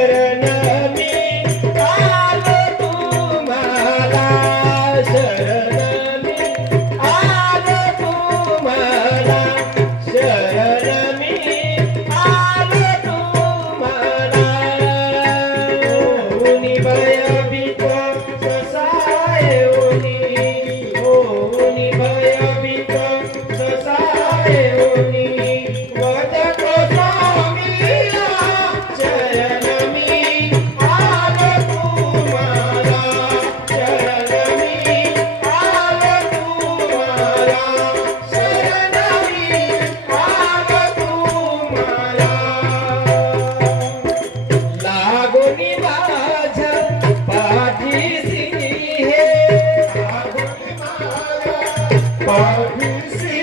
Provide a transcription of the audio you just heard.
Sharan for you.